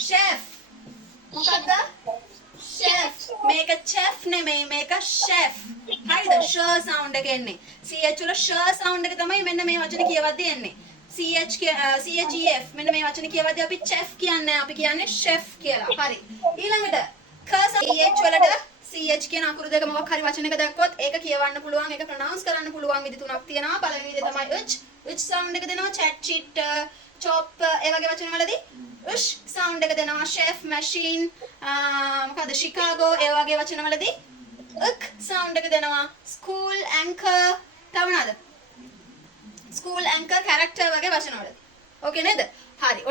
chef මොකක්ද chef මේක chef නෙමෙයි මේක chef හරිද ෂ සවුන්ඩ් එක එන්නේ ch වල ෂ සවුන්ඩ් එක තමයි මෙන්න මේ වචනේ කියවද්දී එන්නේ chef මෙන්න මේ වචනේ කියවද්දී අපි chef කියන්නේ අපි කියන්නේ chef කියලා හරි ඊළඟට ක වලට ch කියන අකුරු දෙක මොකක් හරි වචනයක දැක්කොත් ඒක කියවන්න පුළුවන් ඒක ප්‍රොනවුන්ස් කරන්න පුළුවන් විදි තුනක් තියෙනවා පළවෙනි විදිය තමයි උච් සවුන්ඩ් එක දෙනවා chat chit chop ඒ වගේ වචන වලදී උෂ් සවුන්ඩ් එක දෙනවා chef machine මොකද chicago ඒ වගේ වචන වලදී ක් සවුන්ඩ් එක දෙනවා school anchor තව නේද school anchor character වගේ වචන වලදී ඕකේ නේද හරි